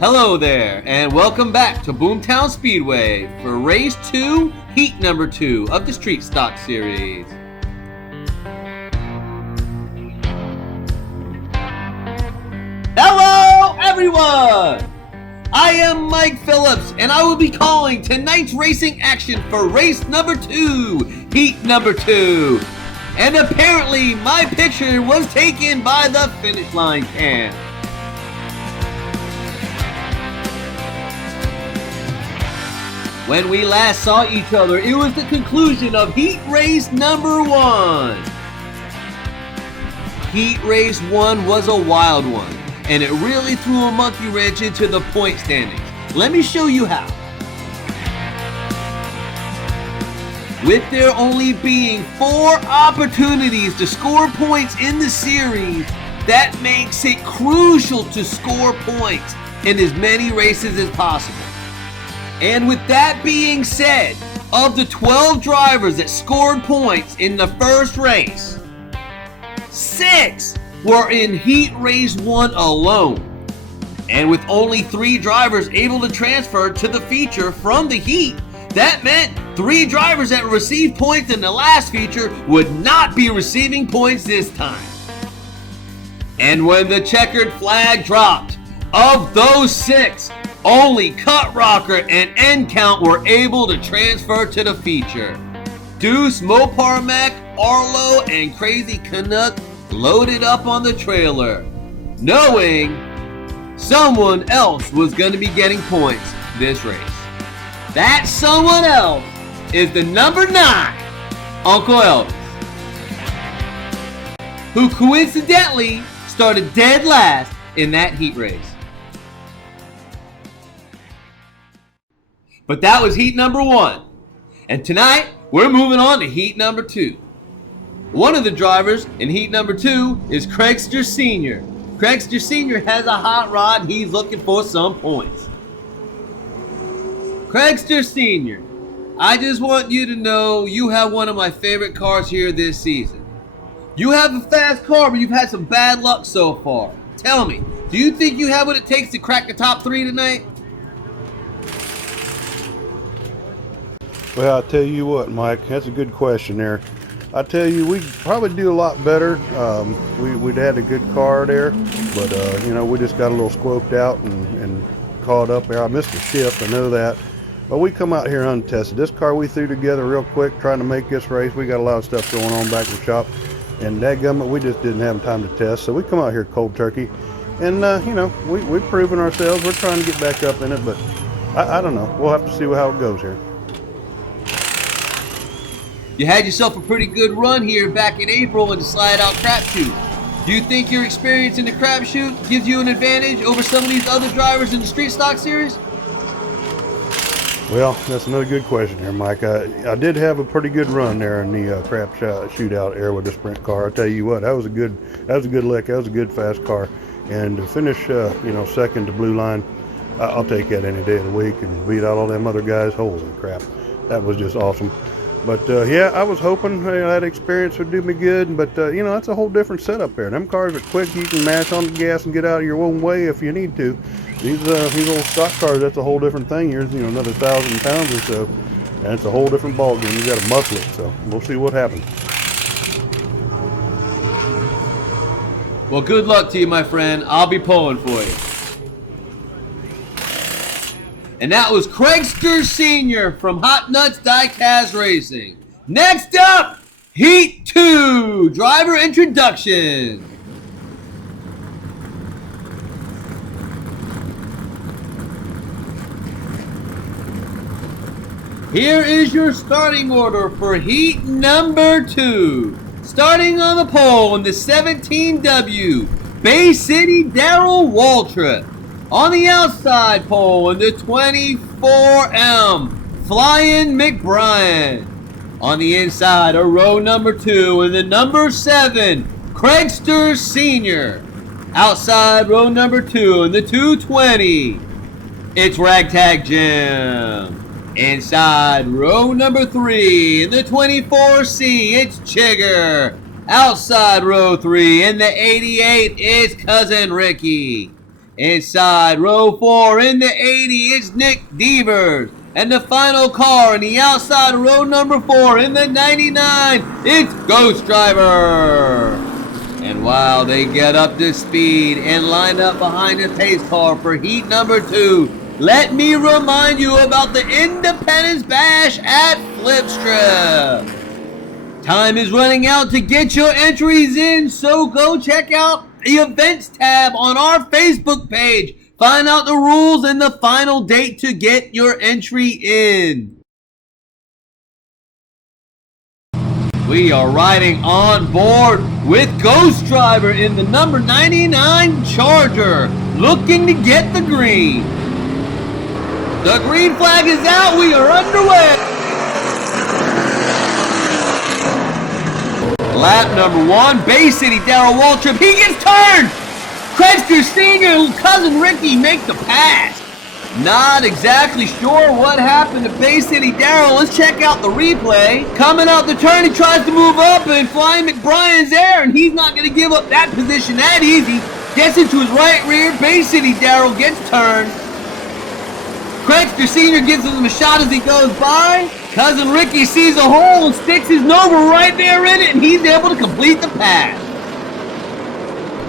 Hello there, and welcome back to Boomtown Speedway for Race 2, Heat number 2 of the Street Stock Series. Hello, everyone! I am Mike Phillips, and I will be calling tonight's racing action for Race number 2, Heat number 2. And apparently, my picture was taken by the finish line cam. When we last saw each other, it was the conclusion of Heat Race number 1. Heat Race 1 was a wild one, and it really threw a monkey wrench into the point standings. Let me show you how. With there only being 4 opportunities to score points in the series, that makes it crucial to score points in as many races as possible. And with that being said, of the 12 drivers that scored points in the first race, 6 were in Heat Race 1 alone. And with only 3 drivers able to transfer to the feature from the Heat, that meant 3 drivers that received points in the last feature would not be receiving points this time. And when the checkered flag dropped, of those 6, only Cut Rocker and End Count were able to transfer to the feature. Deuce, Mopar Mac, Arlo, and Crazy Canuck loaded up on the trailer, knowing someone else was going to be getting points this race. That someone else is the number 9, Uncle Elvis, who coincidentally started dead last in that heat race. But that was Heat number 1. And tonight, we're moving on to Heat number 2. One of the drivers in Heat number 2 is Craigster Sr. Craigster Sr. has a hot rod and he's looking for some points. Craigster Sr., I just want you to know you have one of my favorite cars here this season. You have a fast car, but you've had some bad luck so far. Tell me, do you think you have what it takes to crack the top 3 tonight? Well, I'll tell you what, Mike, that's a good question there. I tell you, we'd probably do a lot better. We'd had a good car there, but, we just got a little squoked out and caught up there. I missed a shift, I know that. But we come out here untested. This car we threw together real quick trying to make this race. We got a lot of stuff going on back in the shop. And dadgummit, we just didn't have time to test. So we come out here cold turkey. And, we've proven ourselves. We're trying to get back up in it, but I don't know. We'll have to see how it goes here. You had yourself a pretty good run here back in April in the slide-out crapshoot. Do you think your experience in the crapshoot gives you an advantage over some of these other drivers in the Street Stock Series? Well, that's another good question there, Mike. I did have a pretty good run there in the crap shootout there with the sprint car. I tell you what, that was a good lick. That was a good fast car, and to finish, second to blue line, I'll take that any day of the week and beat out all them other guys. Holy crap, that was just awesome. But I was hoping that experience would do me good. But that's a whole different setup there. Them cars are quick. You can mash on the gas and get out of your own way if you need to. These old stock cars, that's a whole different thing. Here's another 1,000 pounds or so, and it's a whole different ball game. You got to muscle it. So we'll see what happens. Well, good luck to you, my friend. I'll be pulling for you. And that was Craigster Sr. from Hot Nuts Diecast Racing. Next up, Heat 2, driver introduction. Here is your starting order for Heat number 2. Starting on the pole in the 17W, Bay City Darrell Waltrip. On the outside pole in the 24M, Flying McBrien. On the inside, a row number 2 in the number 7, Craigster Sr. Outside row number 2 in the 220, it's Ragtag Jim. Inside row number 3 in the 24C, it's Chigger. Outside row 3 in the 88 is Cousin Ricky. Inside row 4 in the 80, it's Nick Devers. And the final car in the outside row number 4 in the 99, it's Ghost Driver. And while they get up to speed and line up behind the pace car for heat number 2, let me remind you about the Independence Bash at Flipstrip. Time is running out to get your entries in, so go check out the events tab on our Facebook page. Find out the rules and the final date to get your entry in. We are riding on board with Ghost Driver in the number 99 Charger, looking to get the green. The green flag is out. We are underway. Lap number 1, Bay City Darrell Waltrip. He gets turned. Credster Sr. and Cousin Ricky make the pass. Not exactly sure what happened to Bay City Darrell. Let's check out the replay. Coming out the turn, he tries to move up, and Flying McBrien's there, and he's not going to give up that position that easy. Gets into his right rear. Bay City Darrell gets turned. Credster Sr. gives him a shot as he goes by. Cousin Ricky sees a hole and sticks his Nova right there in it, and he's able to complete the pass.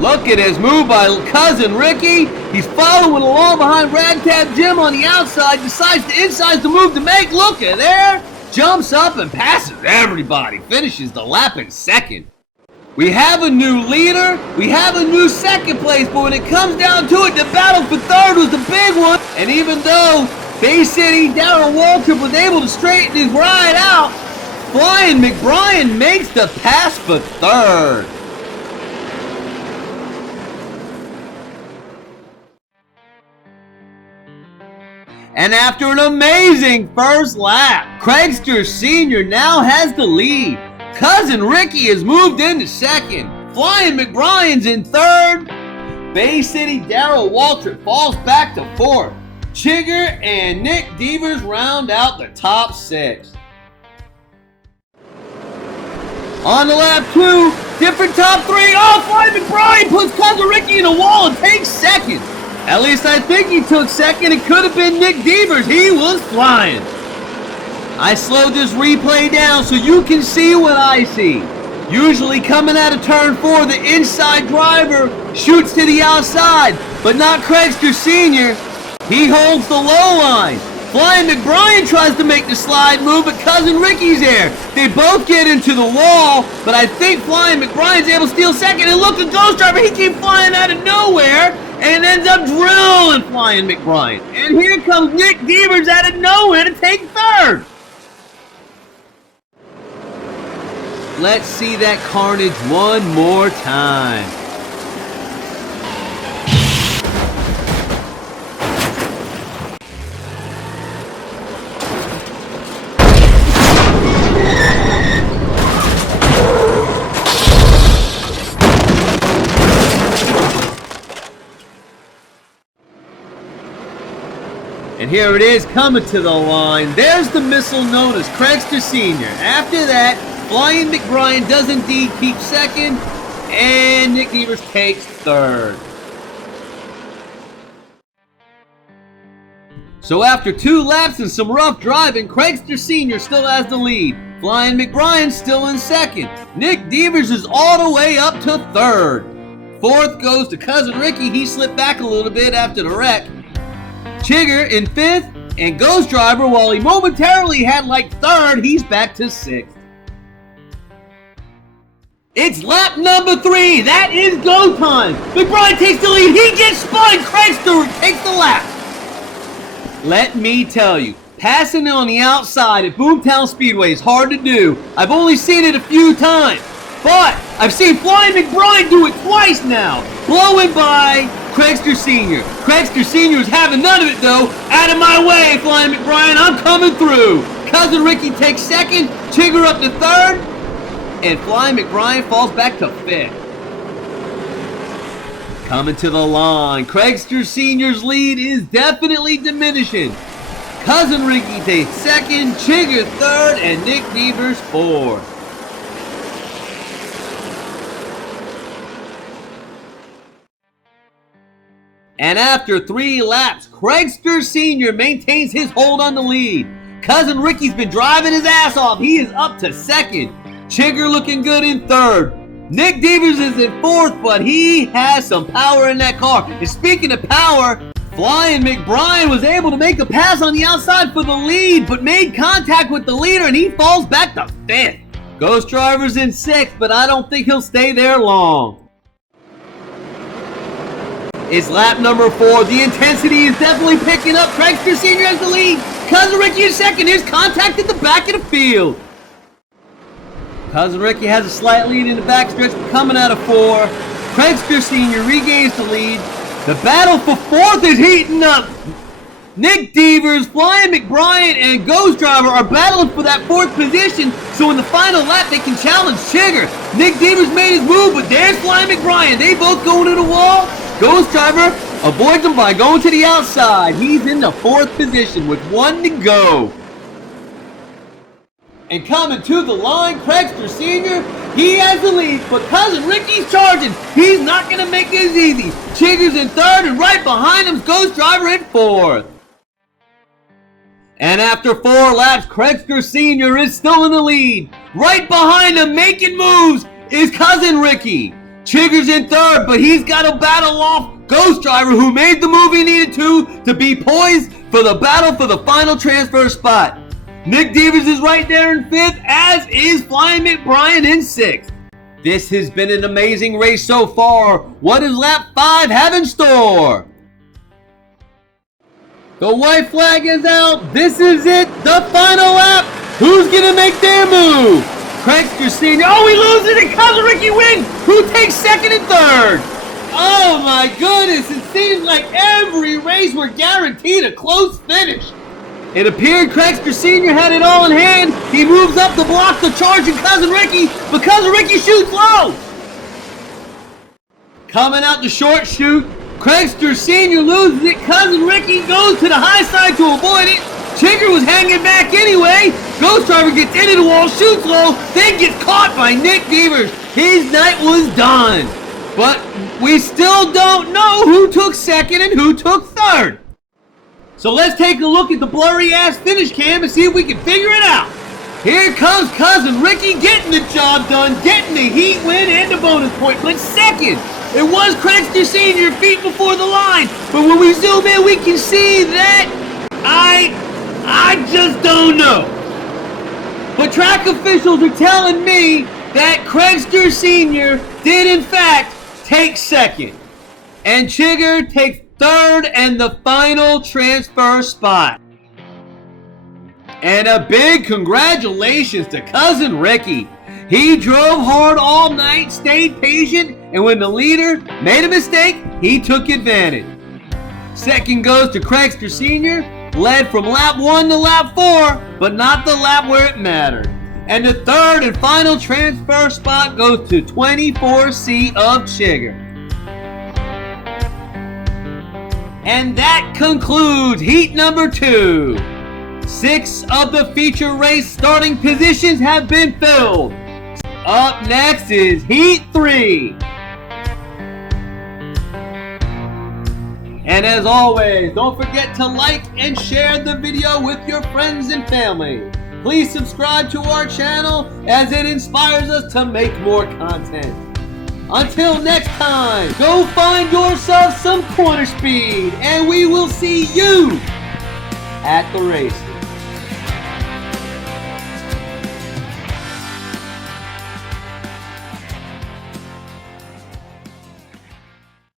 Look at his move by Cousin Ricky. He's following along behind Radcap Jim on the outside, decides to inside the move to make. Look at there. Jumps up and passes everybody. Finishes the lap in second. We have a new leader. We have a new second place, but when it comes down to it, the battle for third was the big one. And even though Bay City Darrell Waltrip was able to straighten his ride out, Flying McBrien makes the pass for third. And after an amazing first lap, Craigster Sr. now has the lead. Cousin Ricky has moved into second. Flying McBrien's in third. Bay City Darrell Waltrip falls back to fourth. Chigger and Nick Devers round out the top 6. On to lap 2, different top 3. Oh, Flying McBrien puts Cousin Ricky in a wall and takes second. At least I think he took second. It could have been Nick Devers. He was flying. I slowed this replay down so you can see what I see. Usually coming out of turn 4, the inside driver shoots to the outside, but not Craigster Sr. He holds the low line. Flying McBrien tries to make the slide move, but Cousin Ricky's there. They both get into the wall, but I think Flying McBrien's able to steal second. And look at Ghost Driver, he keeps flying out of nowhere and ends up drilling Flying McBrien. And here comes Nick Devers out of nowhere to take third. Let's see that carnage one more time. And here it is coming to the line. There's the missile known as Craigster Sr. After that, Flying McBrien does indeed keep second, and Nick Devers takes third. So after 2 laps and some rough driving, Craigster Sr. still has the lead. Flying McBrien still in second. Nick Devers is all the way up to third. Fourth goes to Cousin Ricky. He slipped back a little bit after the wreck. Chigger in fifth, and Ghost Driver, while he momentarily had like third, he's back to sixth. It's lap number 3. That is go time. McBrien takes the lead. He gets spun. Craigster takes the lap. Let me tell you, passing on the outside at Boomtown Speedway is hard to do. I've only seen it a few times, but I've seen Flying McBrien do it twice now, blowing by Craigster Sr. Craigster Sr. is having none of it though. Out of my way, Flying McBrien. I'm coming through. Cousin Ricky takes second. Chigger up to third. And Flying McBrien falls back to fifth. Coming to the line, Craigster Sr.'s lead is definitely diminishing. Cousin Ricky takes second, Chigger third, and Nick Devers fourth. And after 3 laps, Craigster Sr. maintains his hold on the lead. Cousin Ricky's been driving his ass off. He is up to 2nd. Chigger looking good in 3rd. Nick Devers is in 4th, but he has some power in that car. And speaking of power, Flying McBrien was able to make a pass on the outside for the lead, but made contact with the leader and he falls back to 5th. Ghost Driver's in 6th, but I don't think he'll stay there long. It's lap number 4. The intensity is definitely picking up. Craigster Sr. has the lead. Cousin Ricky is 2nd. There's contact at the back of the field. Cousin Ricky has a slight lead in the backstretch, coming out of 4. Craigster Sr. regains the lead. The battle for 4th is heating up. Nick Devers, Flying McBrien, and Ghost Driver are battling for that 4th position, so in the final lap they can challenge Chigger. Nick Devers made his move, but there's Flying McBrien. They both go into the wall. Ghost Driver avoids them by going to the outside. He's in the 4th position with 1 to go. And coming to the line, Craigster Sr., he has the lead, but Cousin Ricky's charging. He's not going to make it as easy. Chigger's in 3rd, and right behind him's Ghost Driver in 4th. And after 4 laps, Craigster Sr. is still in the lead. Right behind him, making moves, is Cousin Ricky. Chigger's in 3rd, but he's got to battle off Ghost Driver, who made the move he needed to be poised for the battle for the final transfer spot. Nick Devers is right there in 5th, as is Flying McBrien in 6th. This has been an amazing race so far. What does lap 5 have in store? The white flag is out. This is it, the final lap. Who's going to make their move? Craigster Sr. Oh, he loses and Cousin Ricky wins. Who takes 2nd and 3rd? Oh my goodness, it seems like every race we're guaranteed a close finish. It appeared Craigster Sr. had it all in hand. He moves up to block the charging Cousin Ricky, but Cousin Ricky shoots low. Coming out the short chute, Craigster Sr. loses it. Cousin Ricky goes to the high side to avoid it. Chigger was hanging back anyway. Ghost Driver gets into the wall, shoots low, then gets caught by Nick Devers. His night was done. But we still don't know who took 2nd and who took 3rd. So let's take a look at the blurry-ass finish cam and see if we can figure it out. Here comes Cousin Ricky getting the job done, getting the heat win and the bonus point. But 2nd, it was Craigster Sr. feet before the line. But when we zoom in, we can see that I just don't know. But track officials are telling me that Craigster Sr. did in fact take 2nd. And Chigger takes 3rd and the final transfer spot. And a big congratulations to Cousin Ricky. He drove hard all night, stayed patient, and when the leader made a mistake, he took advantage. 2nd goes to Craigster Sr., led from lap 1 to lap 4, but not the lap where it mattered. And the 3rd and final transfer spot goes to 24C of Chigger. And that concludes heat number 2. 6 of the feature race starting positions have been filled. Up next is heat 3. And as always, don't forget to like and share the video with your friends and family. Please subscribe to our channel as it inspires us to make more content. Until next time, go find yourself some corner speed, and we will see you at the races.